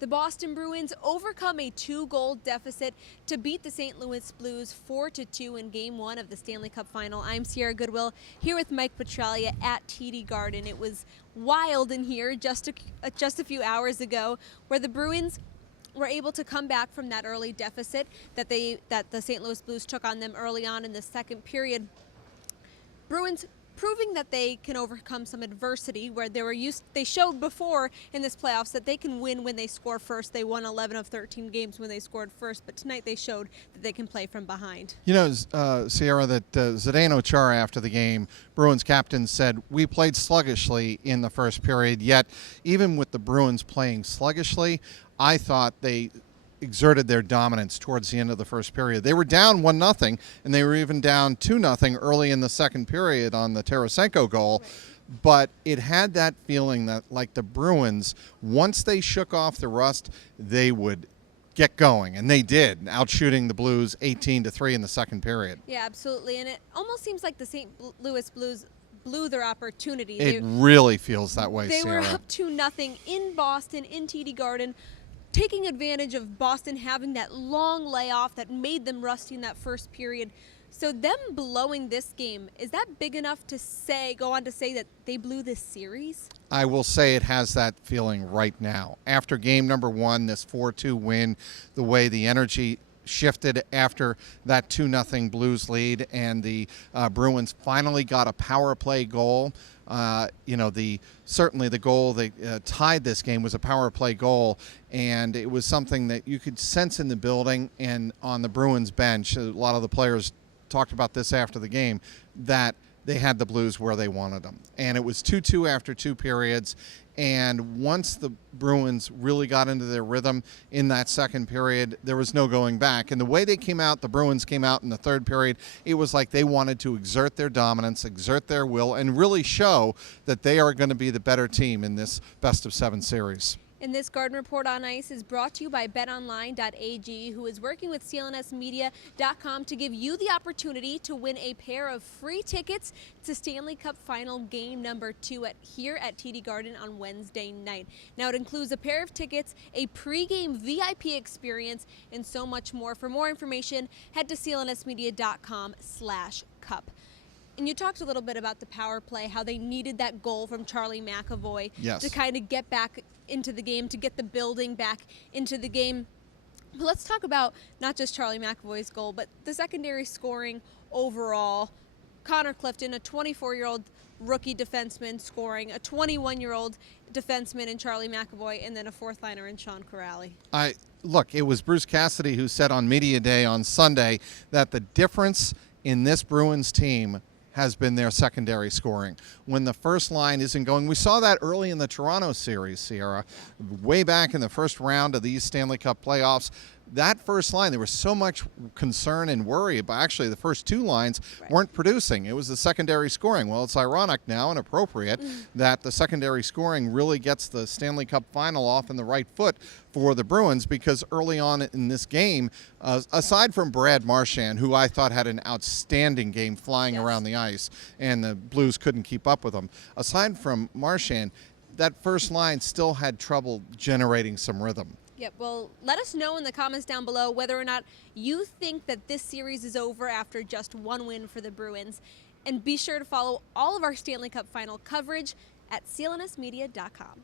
The Boston Bruins overcome a 2-goal deficit to beat the St. Louis Blues 4-2 in Game 1 of the Stanley Cup Final. I'm Sierra Goodwill here with Mike Petraglia at TD Garden. It was wild in here just a few hours ago, where the Bruins were able to come back from that early deficit that the St. Louis Blues took on them early on in the second period. Bruins proving that they can overcome some adversity, where they showed before in this playoffs that they can win when they score first. They won 11 of 13 games when they scored first, but tonight they showed that they can play from behind. You know, Sierra, that Zdeno Chara after the game, Bruins captain, said, "We played sluggishly in the first period, yet even with the Bruins playing sluggishly, I thought they exerted their dominance towards the end of the first period. They were down 1-0, and they were even down 2-0 early in the second period on the Tarasenko goal. Right. But it had that feeling that, like the Bruins, once they shook off the rust, they would get going, and they did, outshooting the Blues 18-3 in the second period. Yeah, absolutely, and it almost seems like the St. Louis Blues blew their opportunity. It really feels that way, Sarah. They were up 2-0 in Boston, in TD Garden, taking advantage of Boston having that long layoff that made them rusty in that first period. So them blowing this game, is that big enough to go on to say that they blew this series? I will say it has that feeling right now. After game number 1, this 4-2 win, the way the energy shifted after that 2-0 Blues lead, and the Bruins finally got a power play goal. Certainly the goal that tied this game was a power play goal, and it was something that you could sense in the building and on the Bruins bench. A lot of the players talked about this after the game, that they had the Blues where they wanted them. And it was 2-2 after 2 periods. And once the Bruins really got into their rhythm in that second period, there was no going back. And the way they came out, the Bruins came out in the third period, it was like they wanted to exert their dominance, exert their will, and really show that they are going to be the better team in this best-of-7 series. And this Garden Report on Ice is brought to you by betonline.ag, who is working with CLNSmedia.com to give you the opportunity to win a pair of free tickets to Stanley Cup Final Game number 2 here at TD Garden on Wednesday night. Now, it includes a pair of tickets, a pregame VIP experience, and so much more. For more information, head to CLNSmedia.com/cup. And you talked a little bit about the power play, how they needed that goal from Charlie McAvoy to kind of get back into the game, to get the building back into the game. But let's talk about not just Charlie McAvoy's goal, but the secondary scoring overall. Connor Clifton, a 24-year-old rookie defenseman, scoring, a 21-year-old defenseman in Charlie McAvoy, and then a fourth liner in Sean Corrali. Look, it was Bruce Cassidy who said on Media Day on Sunday that the difference in this Bruins team has been their secondary scoring. When the first line isn't going, we saw that early in the Toronto series, Sierra, way back in the first round of these Stanley Cup playoffs. That first line, there was so much concern and worry about. Actually, the first 2 lines weren't producing. It was the secondary scoring. Well, it's ironic now and appropriate that the secondary scoring really gets the Stanley Cup Final off in the right foot for the Bruins, because early on in this game, aside from Brad Marchand, who I thought had an outstanding game flying around the ice, and the Blues couldn't keep up with him, aside from Marchand, that first line still had trouble generating some rhythm. Yep, well, let us know in the comments down below whether or not you think that this series is over after just 1 win for the Bruins. And be sure to follow all of our Stanley Cup Final coverage at CLNSmedia.com.